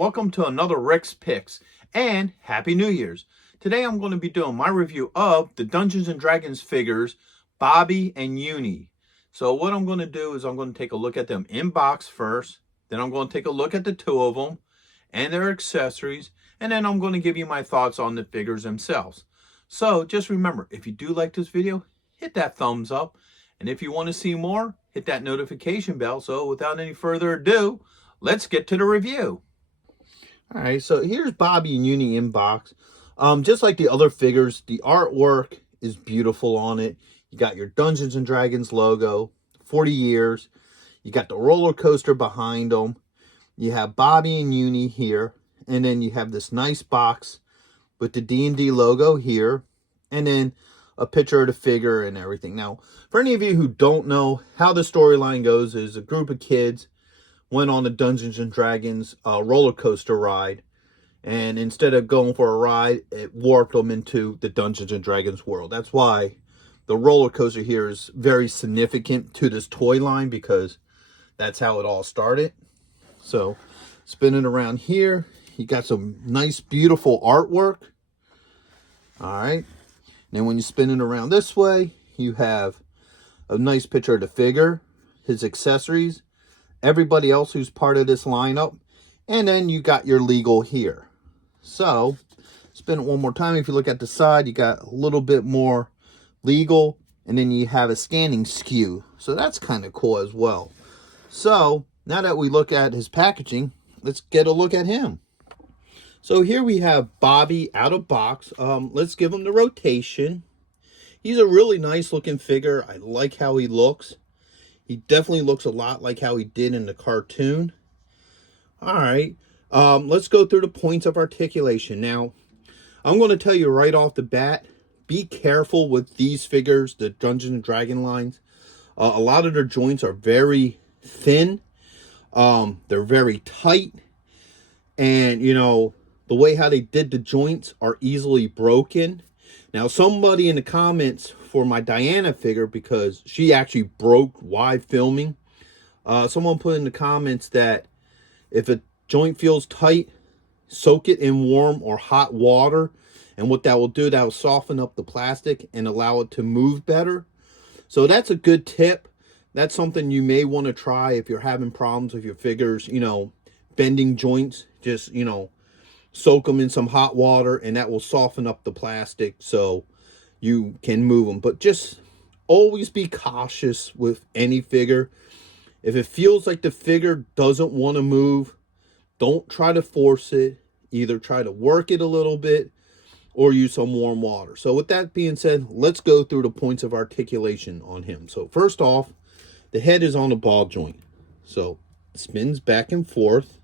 welcome to another Rick's Picks, and Happy New Year's. Today I'm going to be doing my review of the Dungeons & Dragons figures, Bobby and Uni. So what I'm going to do is I'm going to take a look at them in box first, then I'm going to take a look at the two of them and their accessories, and then I'm going to give you my thoughts on the figures themselves. So just remember, if you do like this video, hit that thumbs up, and if you want to see more, hit that notification bell. So without any further ado, let's get to the review. All right, so here's Bobby and Uni in box. Just like the other figures, the artwork is beautiful on it. You got your Dungeons & Dragons logo, 40 years. You got the roller coaster behind them. You have Bobby and Uni here. And then you have this nice box with the D&D logo here. And then a picture of the figure and everything. Now, for any of you who don't know how the storyline goes, is a group of kids went on the Dungeons & Dragons roller coaster ride, and instead of going for a ride, it warped them into the Dungeons & Dragons world. That's why the roller coaster here is very significant to this toy line, because that's how it all started. So, spinning around here, you got some nice, beautiful artwork. All right. Then when you spin it around this way, you have a nice picture of the figure, his accessories, everybody else who's part of this lineup, and then you got your legal here. So spin it one more time. If you look at the side, you got a little bit more legal, and then you have a scanning skew, so that's kind of cool as well. So now that we look at his packaging, let's get a look at him. So here we have Bobby out of box. Let's give him the rotation. He's a really nice looking figure. I like how he looks. He definitely looks a lot like how he did in the cartoon. All right, let's go through the points of articulation. Now, I'm going to tell you right off the bat, be careful with these figures, the Dungeons & Dragons lines. A lot of their joints are very thin. They're very tight. And, you know, the way how they did the joints are easily broken. Now, somebody in the comments for my Diana figure, because she actually broke while filming, someone put in the comments that if a joint feels tight, soak it in warm or hot water, and what that will do, that will soften up the plastic and allow it to move better. So that's a good tip. That's something you may want to try if you're having problems with your figures, you know, bending joints. Just, you know, soak them in some hot water, and that will soften up the plastic so you can move them. But just always be cautious with any figure. If it feels like the figure doesn't want to move, don't try to force it. Either try to work it a little bit or use some warm water. So with that being said, let's go through the points of articulation on him. So first off, the head is on a ball joint. So it spins back and forth.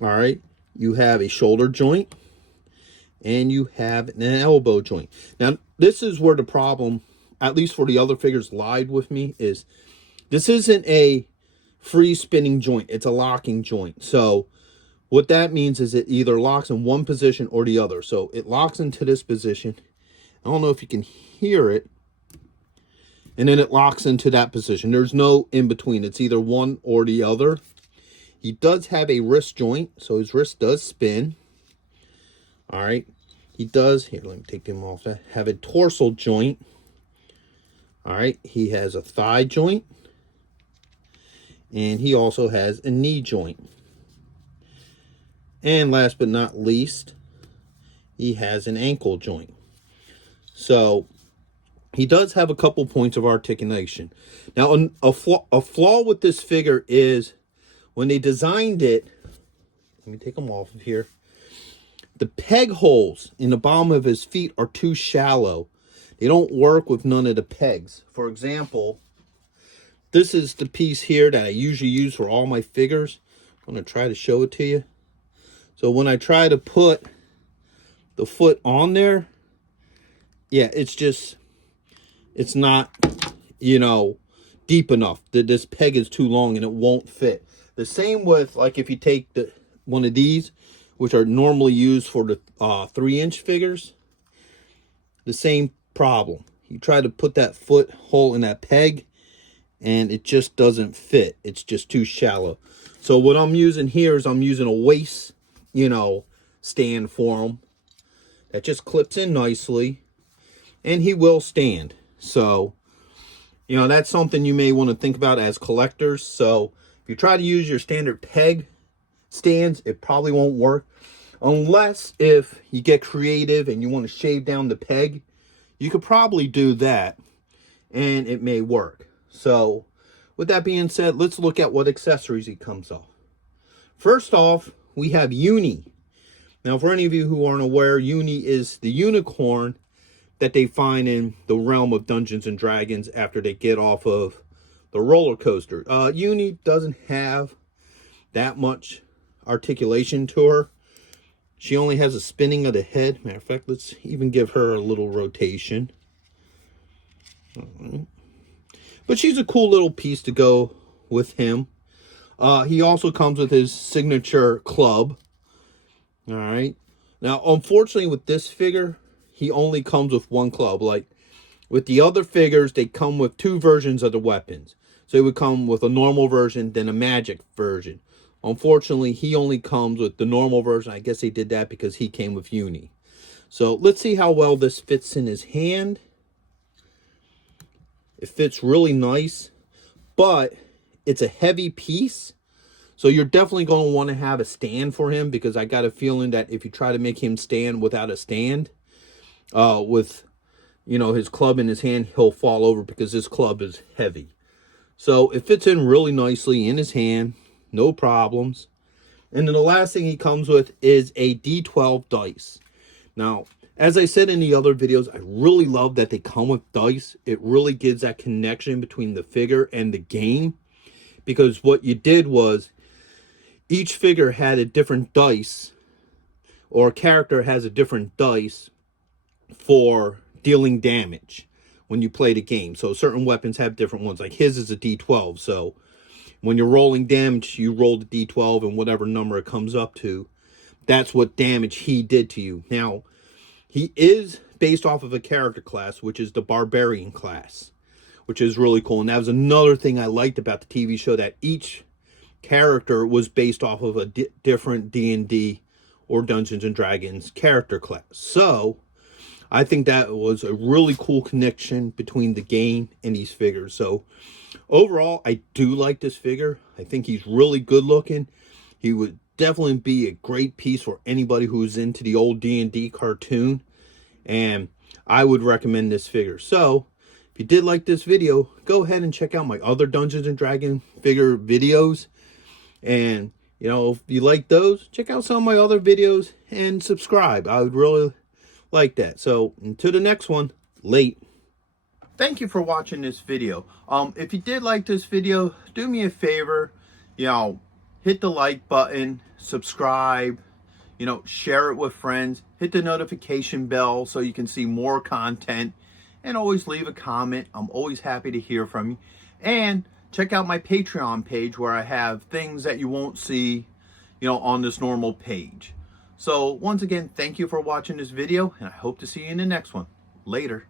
All right. You have a shoulder joint, and you have an elbow joint. Now, this is where the problem, at least for the other figures, lied with me, is this isn't a free spinning joint. It's a locking joint. So what that means is it either locks in one position or the other. So it locks into this position. I don't know if you can hear it. And then it locks into that position. There's no in between. It's either one or the other. He does have a wrist joint, so his wrist does spin. All right. He does, here, let me take him off, have a dorsal joint. All right. He has a thigh joint. And he also has a knee joint. And last but not least, he has an ankle joint. So he does have a couple points of articulation. Now, a flaw with this figure is when they designed it, let me take them off of here. The peg holes in the bottom of his feet are too shallow. They don't work with none of the pegs. For example, this is the piece here that I usually use for all my figures. I'm going to try to show it to you. So when I try to put the foot on there, yeah, it's not, you know, deep enough. This peg is too long and it won't fit. The same with, like, if you take one of these, which are normally used for the 3-inch figures, the same problem. You try to put that foot hole in that peg, and it just doesn't fit. It's just too shallow. So what I'm using here is I'm using a waist, stand for him. That just clips in nicely. And he will stand. So, that's something you may want to think about as collectors. So if you try to use your standard peg stands, it probably won't work. Unless if you get creative and you want to shave down the peg, you could probably do that and it may work. So with that being said, let's look at what accessories he comes off. First off, we have Uni. Now, for any of you who aren't aware, Uni is the unicorn that they find in the realm of Dungeons and Dragons after they get off of the roller coaster. Uni doesn't have that much articulation to her. She only has a spinning of the head. Matter of fact, let's even give her a little rotation. But she's a cool little piece to go with him. He also comes with his signature club. All right. Now, unfortunately, with this figure, he only comes with one club. Like with the other figures, they come with two versions of the weapons. So it would come with a normal version, then a magic version. Unfortunately, he only comes with the normal version. I guess they did that because he came with Uni. So let's see how well this fits in his hand. It fits really nice, but it's a heavy piece. So you're definitely going to want to have a stand for him, because I got a feeling that if you try to make him stand without a stand, with, his club in his hand, he'll fall over because this club is heavy. So it fits in really nicely in his hand. No problems. And then the last thing he comes with is a D12 dice. Now, as I said in the other videos, I really love that they come with dice. It really gives that connection between the figure and the game. Because what you did was, each figure had a different dice, or a character has a different dice for dealing damage when you play the game. So certain weapons have different ones. Like his is a D12, so when you're rolling damage, you roll the D12, and whatever number it comes up to, that's what damage he did to you. Now, he is based off of a character class, which is the Barbarian class, which is really cool. And that was another thing I liked about the TV show, that each character was based off of a different D&D or Dungeons and Dragons character class. So I think that was a really cool connection between the game and these figures. So overall, I do like this figure. I think he's really good looking. He would definitely be a great piece for anybody who's into the old D&D cartoon. And I would recommend this figure. So if you did like this video, go ahead and check out my other Dungeons and Dragons figure videos. And, if you like those, check out some of my other videos and subscribe. I would really like that. So until the next one, late. Thank you for watching this video. If you did like this video, do me a favor, hit the like button, subscribe, share it with friends, hit the notification bell so you can see more content, and always leave a comment. I'm always happy to hear from you. And check out my Patreon page, where I have things that you won't see, on this normal page. So once again, thank you for watching this video, and I hope to see you in the next one. Later.